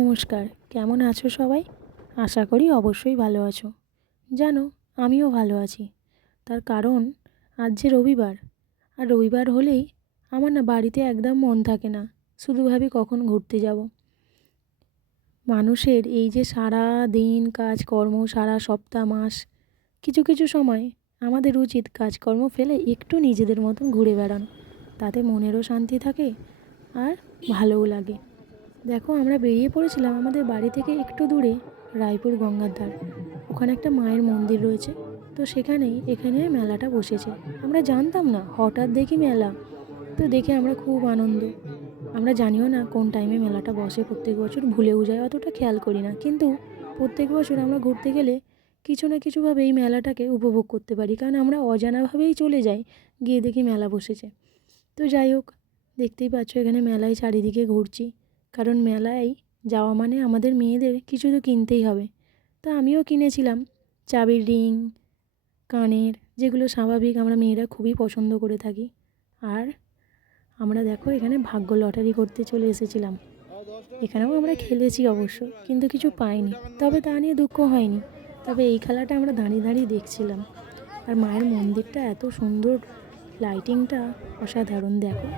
নমস্কার, কেমন আছো সবাই? আশা করি অবশ্যই ভালো আছো। জানো, আমিও ভালো আছি। তার কারণ আজ যে রবিবার, আর রবিবার হলেই আমার না বাড়িতে একদম মন থাকে না। শুধু ভাবি কখন ঘুরতে যাব। মানুষের এই যে সারা দিন কাজকর্ম, সারা সপ্তাহ মাস, কিছু কিছু সময় আমাদের উচিত কাজকর্ম ফেলে একটু নিজেদের মতন ঘুরে বেড়ানো। তাতে মনেরও শান্তি থাকে আর ভালোও লাগে। দেখো, আমরা বেরিয়ে পড়েছিলাম আমাদের বাড়ি থেকে একটু দূরে রায়পুর গঙ্গার ধার। ওখানে একটা মায়ের মন্দির রয়েছে। তো এখানে মেলাটা বসেছে। আমরা জানতাম না, হঠাৎ দেখি মেলা। তো দেখে আমরা খুব আনন্দ। আমরা জানিও না কোন টাইমে মেলাটা বসে, প্রত্যেক বছর ভুলেও যায়, অতটা খেয়াল করি না। কিন্তু প্রত্যেক বছর আমরা ঘুরতে গেলে কিছু না কিছুভাবে এই মেলাটাকে উপভোগ করতে পারি, কারণ আমরা অজানাভাবেই চলে যাই, গিয়ে দেখি মেলা বসেছে। তো যাই হোক, দেখতেই পাচ্ছ এখানে মেলায় চারিদিকে ঘুরছি, কারণ মেলায় যাওয়া মানে আমাদের মেয়েদের কিছু তো কিনতেই হবে। তো আমিও কিনেছিলাম চাবির রিং, কানের, যেগুলো স্বাভাবিক আমরা মেয়েরা খুবই পছন্দ করে থাকি। আর আমরা দেখো এখানে ভাগ্য লটারি করতে চলে এসেছিলাম। এখানেও আমরা খেলেছি অবশ্য, কিন্তু কিছু পাইনি। তবে তা নিয়ে দুঃখ হয়নি। তবে এই খেলাটা আমরা দাঁড়িয়ে দাঁড়িয়ে দেখছিলাম। আর মায়ের মন্দিরটা এত সুন্দর, লাইটিংটা অসাধারণ। দেখো,